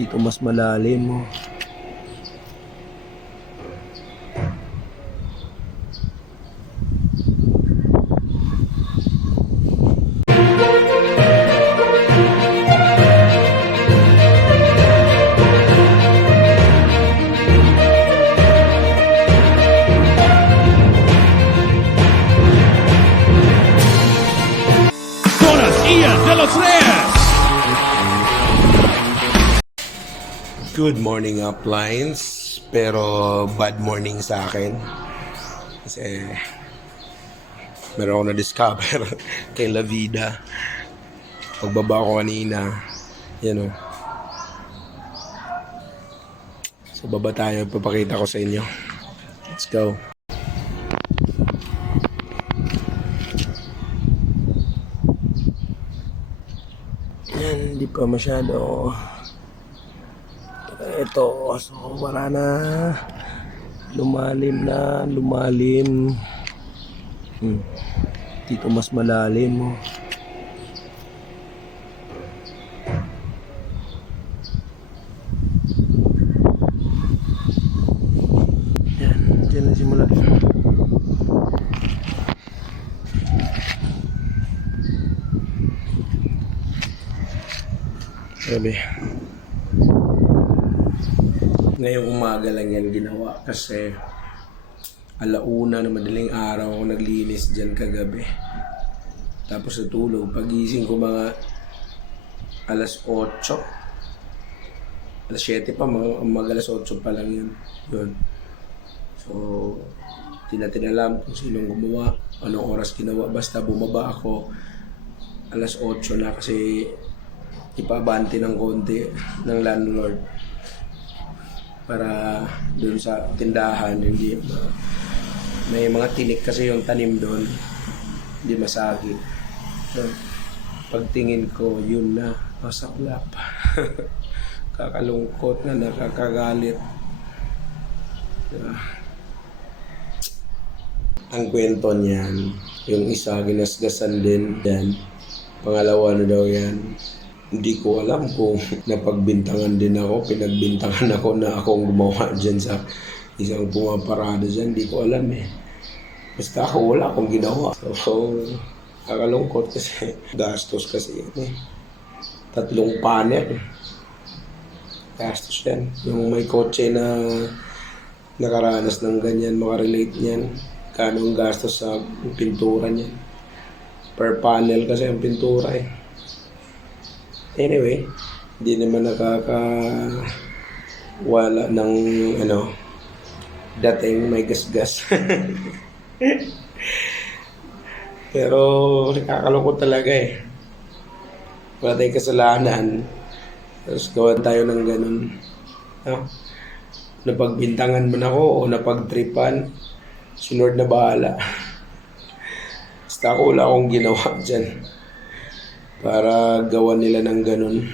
Dito mas malalim, oh. De los Reyes. Good morning, uplines. Pero bad morning sa akin. Kasi meron ako na-discover kay La Vida. Pagbaba ko kanina, yan o. So baba tayo, papakita ko sa inyo. Let's go. Yan, hindi pa masyado. Ito, so wala na. Lumalim na, lumalim. Dito mas malalim, oh. Yan, dyan na simula. Sabi, ngayong umaga lang yan ginawa kasi alauna na madaling araw ako naglinis dyan kagabi. Tapos natulog. Pagising ko mga alas 8. Alas 7 pa, mga alas 8 pa lang yun. So, tinalam kung sinong gumawa, anong oras ginawa. Basta bumaba ako alas 8 na kasi ipabante ng konti ng landlord para doon sa tindahan. Hindi may mga tinik kasi yung tanim doon, hindi masagi. So, pagtingin ko, yun na, masaklap. Kakalungkot na, nakakagalit. Ang kwento niyan, yung isa ginasgasan din yan, pangalawa na daw yan. Hindi ko alam kung napagbintangan din ako, pinagbintangan ako na akong gumawa dyan sa isang pumaparada dyan. Hindi ko alam eh. Basta ako wala akong ginawa. So kakalungkot kasi gastos kasi yan eh. 3 panel. Gastos yan. Yung may kotse na nakaranas ng ganyan, makarelate niyan. Kano ang gastos sa pintura niyan. Per panel kasi ang pintura eh. Anyway, hindi naman nakakawala ng dating may gasgas. Pero nakakalungkot talaga eh. Wala tayong kasalanan. Tapos gawan tayo ng ganun. Napagbintangan man ako o napagtripan, si Lord na bahala. Basta ako wala akong ginawa dyan para gawan nila ng ganun.